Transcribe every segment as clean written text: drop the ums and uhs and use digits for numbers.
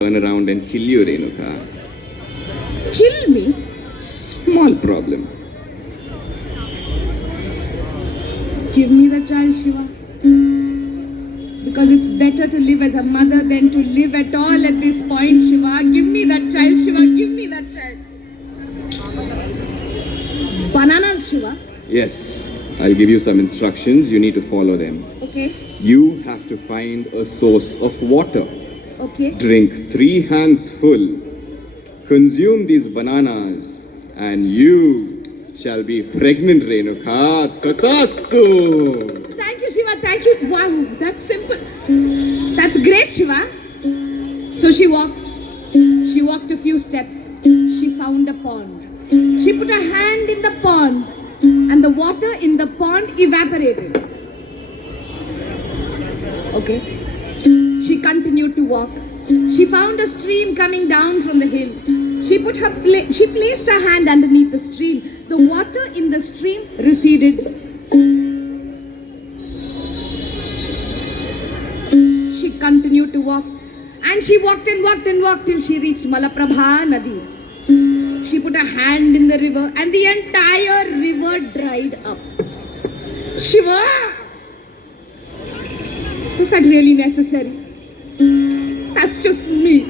turn around and kill you, Renuka. Kill me? Small problem. Give me the child, Shiva. Because it's better to live as a mother than to live at all at this point, Shiva. Give me that child, Shiva. Give me that child. Bananas, Shiva. Yes, I'll give you some instructions. You need to follow them. Okay. You have to find a source of water. Okay. Drink 3 hands full. Consume these bananas, and you shall be pregnant, Renuka. Tatastu! Thank you, Shiva. Thank you. Wow, that's simple. That's great, Shiva. So she walked. She walked a few steps. She found a pond. She put her hand in the pond, and the water in the pond evaporated. Okay. She continued to walk. She found a stream coming down from the hill. She placed her hand underneath the stream. The water in the stream receded. She continued to walk, and she walked and walked and walked till she reached Malaprabha Nadi. She put her hand in the river, and the entire river dried up. Shiva! Was that really necessary? That's just me.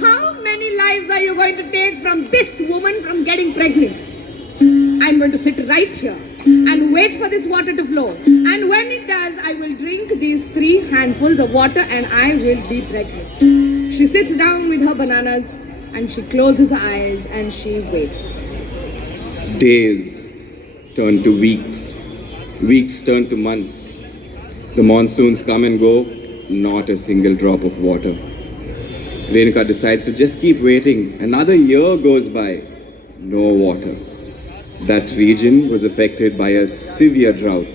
How many lives are you going to take from this woman from getting pregnant? I'm going to sit right here and wait for this water to flow. And when it does, I will drink these 3 handfuls of water and I will be pregnant. She sits down with her bananas and she closes her eyes and she waits. Days turn to weeks. Weeks turn to months. The monsoons come and go, not a single drop of water. Renuka decides to just keep waiting. Another year goes by, no water. That region was affected by a severe drought.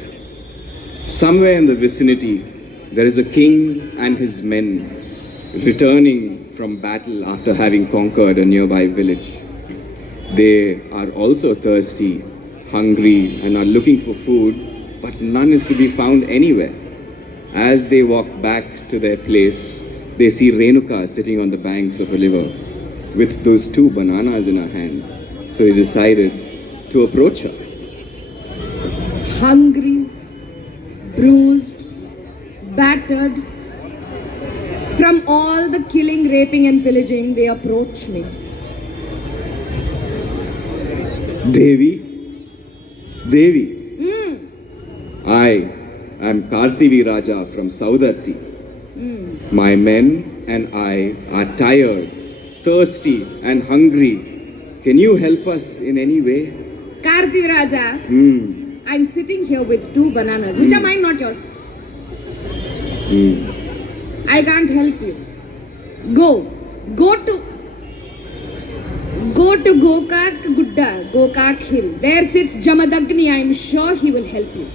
Somewhere in the vicinity, there is a king and his men returning from battle after having conquered a nearby village. They are also thirsty, hungry, and are looking for food, but none is to be found anywhere. As they walk back to their place, they see Renuka sitting on the banks of a river with those 2 bananas in her hand. So they decided to approach her. Hungry, bruised, battered. From all the killing, raping and pillaging, they approach me. Devi, I am Kartivi Raja from Saudatti. My men and I are tired, thirsty and hungry. Can you help us in any way? Karti Raja, I'm sitting here with 2 bananas, which are mine, not yours. I can't help you. Go to Gokak Gudda, Gokak Hill. There sits Jamadagni. I'm sure he will help you.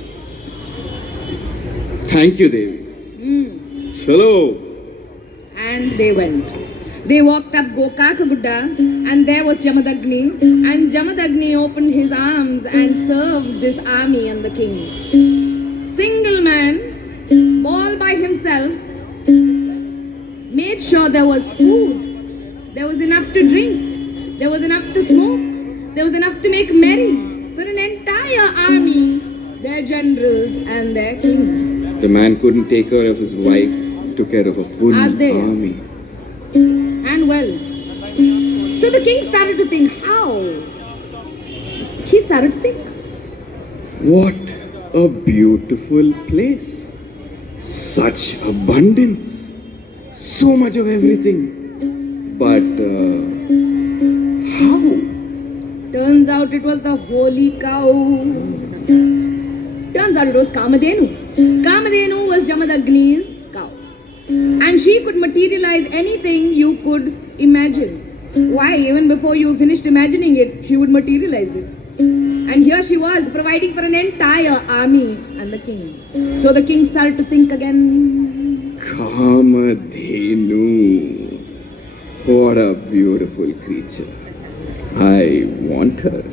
Thank you, Devi. Chalo. And they went. They walked up Gokak Gudda, and there was Jamadagni. And Jamadagni opened his arms and served this army and the king. Single man, all by himself, made sure there was food, there was enough to drink, there was enough to smoke, there was enough to make merry for an entire army, their generals and their king. The man couldn't take care of his wife, took care of a full army. And well, so the king started to think, how? He started to think. What a beautiful place. Such abundance. So much of everything. But how? Turns out it was the holy cow. Turns out it was Kamadhenu. Kamadhenu was Jamadagni's cow. And she could materialize anything you could imagine. Why? Even before you finished imagining it, she would materialize it. And here she was, providing for an entire army and the king. So the king started to think again. Kamadhenu. What a beautiful creature. I want her.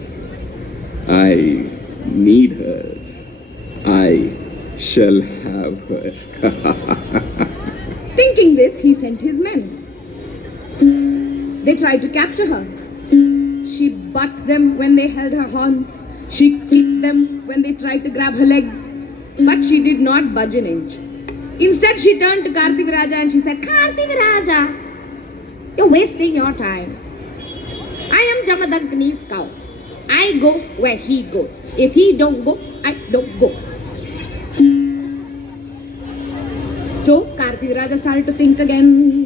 I need her. I shall have her. Thinking this, he sent his men. They tried to capture her. She butt them when they held her horns. She kicked them when they tried to grab her legs. But she did not budge an inch. Instead, she turned to Karthiviraja and she said, Karthiviraja, you're wasting your time. I am Jamadagni's cow. I go where he goes. If he don't go, I don't go. So Karthiviraja started to think again.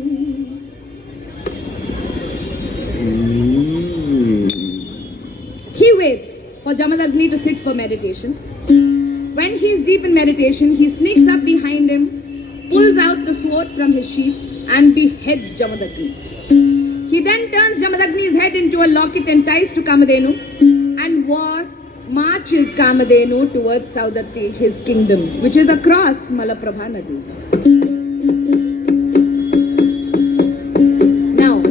He waits for Jamadagni to sit for meditation. When he is deep in meditation, he sneaks up behind him, pulls out the sword from his sheath and beheads Jamadagni. He then turns Jamadagni's head into a locket and ties to Kamadhenu and marches Kamadhenu towards Saudatti, his kingdom, which is across Malaprabha Nadi. Now,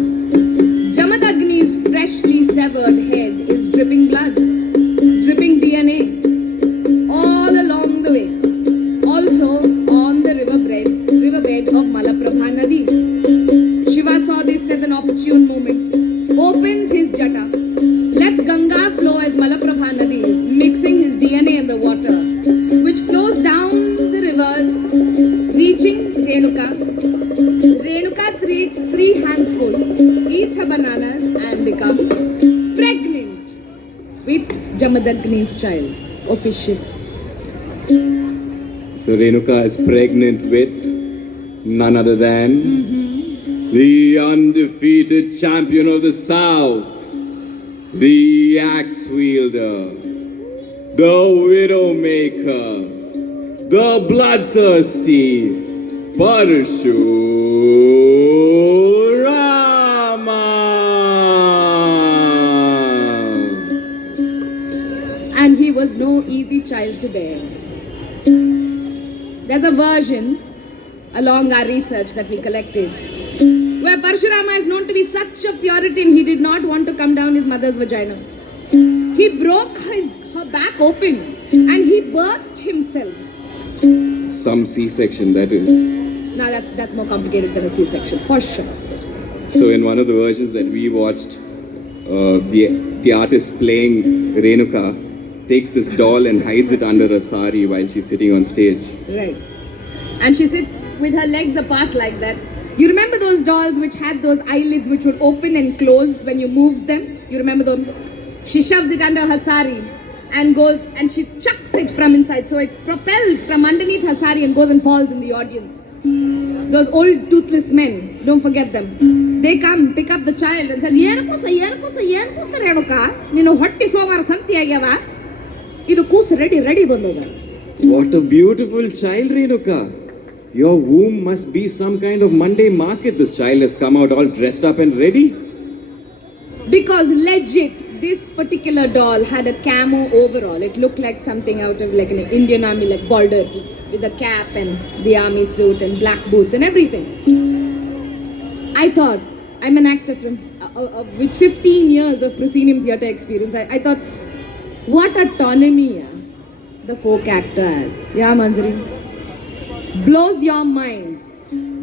Jamadagni's freshly severed head is dripping blood, dripping DNA, all along the way. Also on the riverbed of Malaprabha Nadi. Shiva saw this as an opportune moment, opens his jata, lets Ganga flow as Malaprabha Nadi, mixing his DNA in the water, which flows down the river, reaching Renuka. Renuka treats 3 hands full, eats her bananas and becomes pregnant with Jamadagni's child, officially. So Renuka is pregnant with none other than the undefeated champion of the South, the axe wielder, the widow maker, the bloodthirsty Parshurama. And he was no easy child to bear. There's a version along our research that we collected where Parshurama is known to be such a Puritan, he did not want to come down his mother's vagina. He broke her back open and he birthed himself. Some C-section, that is. Now that's more complicated than a C-section, for sure. So in one of the versions that we watched, the artist playing Renuka takes this doll and hides it under a sari while she's sitting on stage. Right. And she sits with her legs apart like that. You remember those dolls which had those eyelids which would open and close when you moved them? You remember them? She shoves it under her sari and goes and she chucks it from inside. So it propels from underneath her sari and goes and falls in the audience. Those old toothless men, don't forget them. They come, pick up the child and say, Yenukusa Renuka, hotti somara santi agyada. Idu ಕೂಸು ready ಬಂದದ. What a beautiful child, Renuka. Your womb must be some kind of Monday market. This child has come out all dressed up and ready. Because legit, this particular doll had a camo overall. It looked like something out of like an Indian army, like border, with a cap and the army suit and black boots and everything. I thought, I'm an actor from with 15 years of proscenium theatre experience. I thought, what autonomy the folk actor has. Yeah, Manjari. Blows your mind.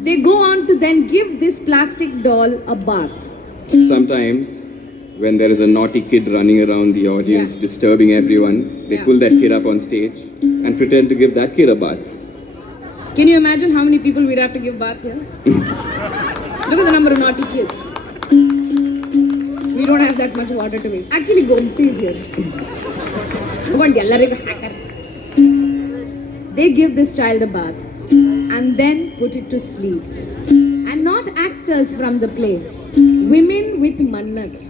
They go on to then give this plastic doll a bath. Sometimes, when there is a naughty kid running around the audience, disturbing everyone, they pull that kid up on stage and pretend to give that kid a bath. Can you imagine how many people we'd have to give bath here? Look at the number of naughty kids. We don't have that much water to waste. Actually, Gomti is here. They give this child a bath and then put it to sleep. And not actors from the play. Women with mannats.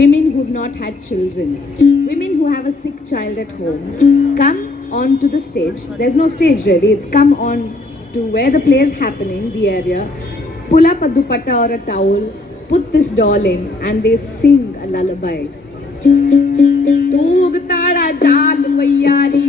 Women who've not had children. Women who have a sick child at home. Come onto the stage. There's no stage really. It's come on to where the play is happening, the area. Pull up a dupatta or a towel. Put this doll in and they sing a lullaby. Toogtala jal vayyari.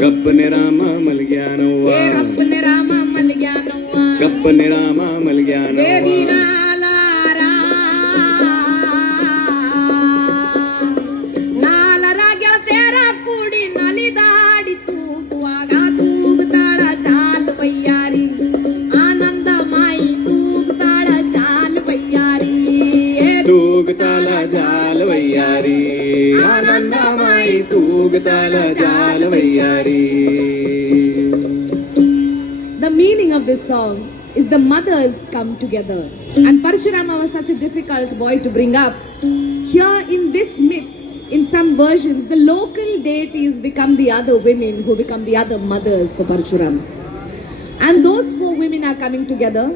Kapne Rama mal gya ಪನ್ನಿರಾಮ ಮಲ್ಗ್ಯಾನ ನಾಲರ ಗೆಳತಿಯರ ಕೂಡಿ ನಲಿದಾಡಿ ತೂಗುವಾಗ ತೂಗುತ್ತಾಳ ಚಾಲು ಬಯ್ಯಾರಿ ಆನಂದ ಮಾಯಿ ತೂಗುತ್ತಾಳ ಚಾಲು ಬಯ್ಯಾರಿ ತೂಗುತ್ತಾಳ ಜಾಲ ವಯ್ಯಾರಿ ಆನಂದ ಮಾಯಿ ತೂಗುತ್ತಾಳ ಜಾಲ ವಯ್ಯಾರಿ. The meaning of this song is the mothers come together. And Parshurama was such a difficult boy to bring up. Here in this myth, in some versions, the local deities become the other women who become the other mothers for Parshurama. And those four women are coming together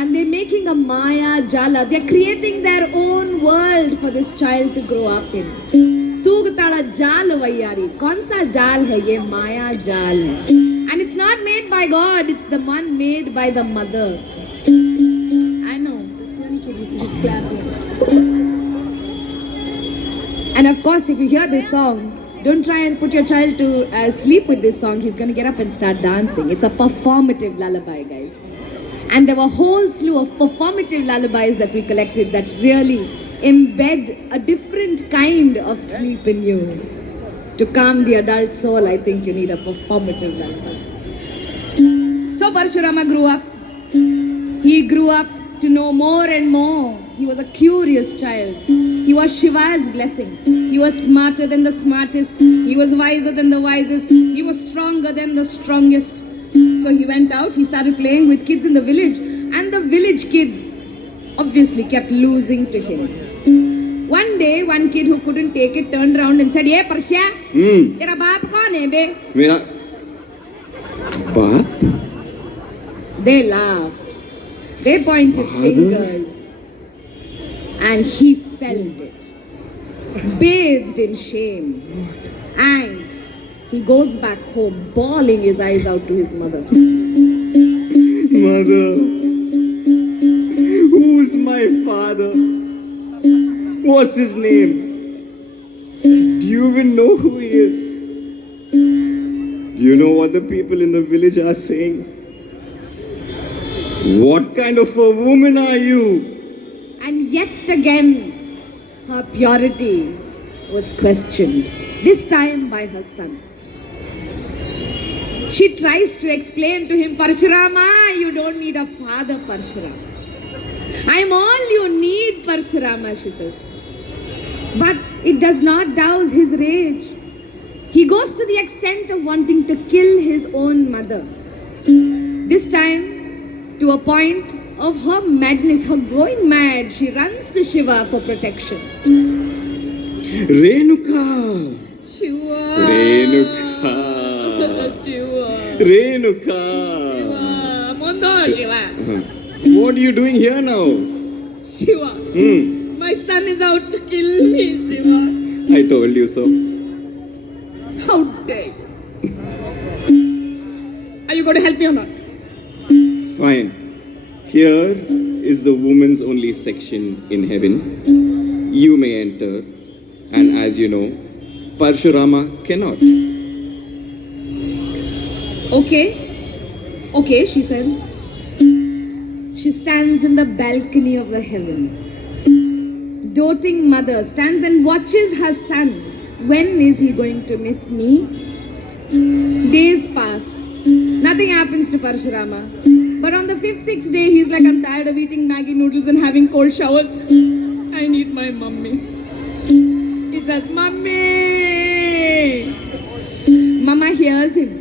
and they're making a Maya Jala. They're creating their own world for this child to grow up in. Tugtala Jal Vayari. Kaun sa jal hai? Ye Maya Jal hai. And it's not made by God, it's the one made by the mother. I know. Just clap it. And of course, if you hear this song, don't try and put your child to sleep with this song. He's going to get up and start dancing. It's a performative lullaby, guys. And there were a whole slew of performative lullabies that we collected that really embed a different kind of sleep in you. To calm the adult soul, I think you need a performative lullaby. So Parshurama grew up. He grew up to know more and more. He was a curious child. He was Shiva's blessing. He was smarter than the smartest. He was wiser than the wisest. He was stronger than the strongest. So he went out, he started playing with kids in the village. And the village kids obviously kept losing to him. One day, one kid who couldn't take it turned around and said, "Ye Parshya, tera baap kaun hai be?" मेरा बाप They laughed. They pointed fingers. And he felt it. Bathed in shame, angst, he goes back home, bawling his eyes out to his mother. Mother, who's my father? What's his name? Do you even know who he is? Do you know what the people in the village are saying? What kind of a woman are you? And yet again, her purity was questioned, this time by her son. She tries to explain to him, "Parshurama, you don't need a father, Parshurama. I'm all you need, Parshurama," she says. But it does not douse his rage. He goes to the extent of wanting to kill his own mother. This time, to a point of her madness, her growing mad, she runs to Shiva for protection. Renuka! Shiva! Renuka! Shiva! Renuka! Mondo Shiva! What are you doing here now? Shiva! My son is out to kill me, Shiva! I told you so. How dare you! Are you going to help me or not? Fine. Here is the woman's only section in heaven. You may enter, and as you know, Parshurama cannot. Okay, she said. She stands in the balcony of the heaven. Doting mother stands and watches her son. When is he going to miss me? Days pass. Nothing happens to Parshurama. But on the 5th, 6th day, he's like, "I'm tired of eating Maggi noodles and having cold showers. I need my mummy." He says, "Mummy!" Mama hears him.